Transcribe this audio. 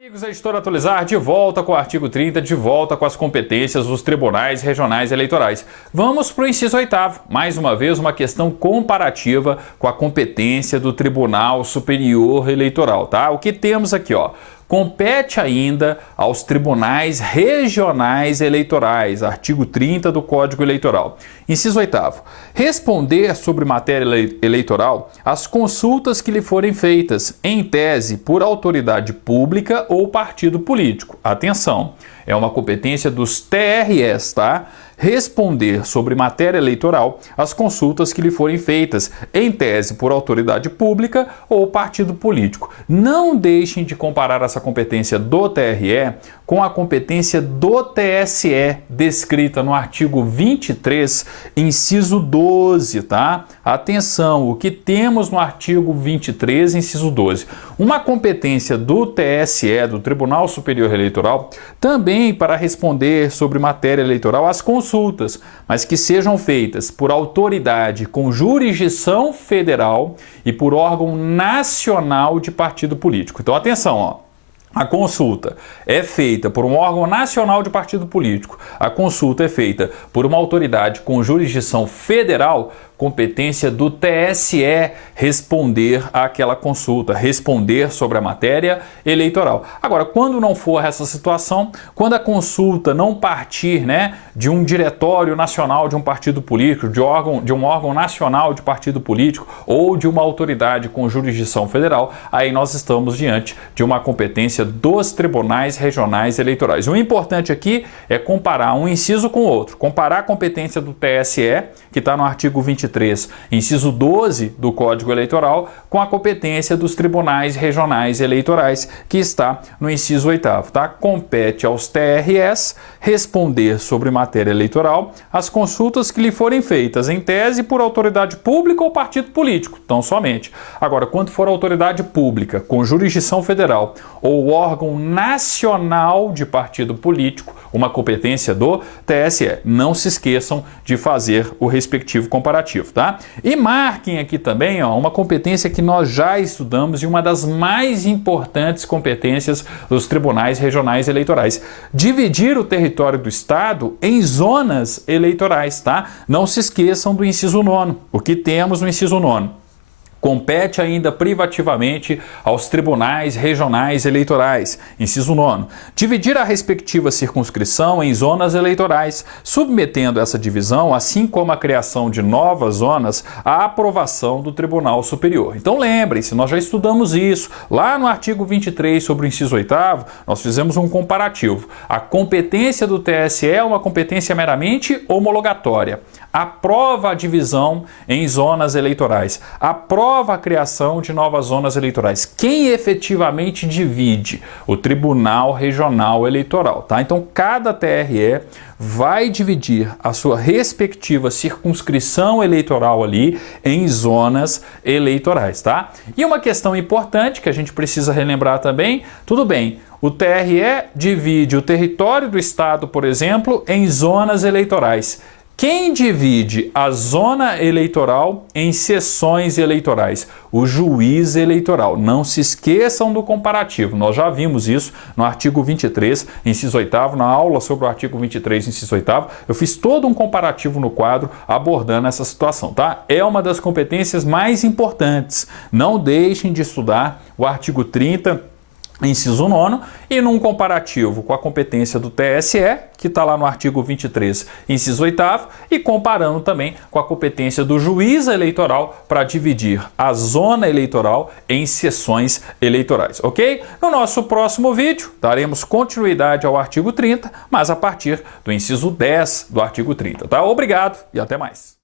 Amigos da Editora Atualizar, de volta com o artigo 30, de volta com as competências dos tribunais regionais eleitorais. Vamos para o inciso 8º, mais uma vez uma questão comparativa com a competência do Tribunal Superior Eleitoral, tá? O que temos aqui, ó? Compete ainda aos tribunais regionais eleitorais, artigo 30 do Código Eleitoral. Inciso 8º. Responder sobre matéria eleitoral as consultas que lhe forem feitas, em tese, por autoridade pública ou partido político. Atenção, é uma competência dos TREs, tá? Responder sobre matéria eleitoral as consultas que lhe forem feitas, em tese por autoridade pública ou partido político. Não deixem de comparar essa competência do TRE com a competência do TSE, descrita no artigo 23, inciso 12, tá? Atenção, o que temos no artigo 23, inciso 12? Uma competência do TSE, do Tribunal Superior Eleitoral, também para responder sobre matéria eleitoral às consultas, mas que sejam feitas por autoridade com jurisdição federal e por órgão nacional de partido político. Então, atenção, ó. A consulta é feita por um órgão nacional de partido político. A consulta é feita por uma autoridade com jurisdição federal, competência do TSE responder àquela consulta, responder sobre a matéria eleitoral. Agora, quando não for essa situação, quando a consulta não partir, de um diretório nacional de um partido político, de um órgão nacional de partido político ou de uma autoridade com jurisdição federal, aí nós estamos diante de uma competência dos tribunais regionais eleitorais. O importante aqui é comparar um inciso com o outro, comparar a competência do TSE, que está no artigo 23, inciso 12 do Código Eleitoral, com a competência dos tribunais regionais eleitorais, que está no inciso 8º, tá? Compete aos TREs responder sobre matéria eleitoral as consultas que lhe forem feitas, em tese, por autoridade pública ou partido político, tão somente. Agora, quando for autoridade pública, com jurisdição federal, ou órgão nacional de partido político, uma competência do TSE. Não se esqueçam de fazer o respectivo comparativo, tá? E marquem aqui também, ó, uma competência que nós já estudamos e uma das mais importantes competências dos tribunais regionais eleitorais. Dividir o território do Estado em zonas eleitorais, tá? Não se esqueçam do inciso 9º. O que temos no inciso 9º? Compete ainda privativamente aos tribunais regionais eleitorais. Inciso 9º. Dividir a respectiva circunscrição em zonas eleitorais, submetendo essa divisão, assim como a criação de novas zonas, à aprovação do Tribunal Superior. Então lembrem-se, nós já estudamos isso. Lá no artigo 23, sobre o inciso 8º, nós fizemos um comparativo. A competência do TSE é uma competência meramente homologatória. Aprova a divisão em zonas eleitorais. Aprova a criação de novas zonas eleitorais. Quem efetivamente divide? O Tribunal Regional Eleitoral, tá? Então, cada TRE vai dividir a sua respectiva circunscrição eleitoral ali em zonas eleitorais, tá? E uma questão importante que a gente precisa relembrar também, tudo bem, o TRE divide o território do Estado, por exemplo, em zonas eleitorais. Quem divide a zona eleitoral em sessões eleitorais? O juiz eleitoral. Não se esqueçam do comparativo. Nós já vimos isso no artigo 23, inciso 8º, na aula sobre o artigo 23, inciso 8º. Eu fiz todo um comparativo no quadro abordando essa situação, tá? É uma das competências mais importantes. Não deixem de estudar o artigo 30, inciso 9º, e num comparativo com a competência do TSE, que está lá no artigo 23, inciso 8º, e comparando também com a competência do juiz eleitoral para dividir a zona eleitoral em sessões eleitorais, ok? No nosso próximo vídeo, daremos continuidade ao artigo 30, mas a partir do inciso 10 do artigo 30, tá? Obrigado e até mais.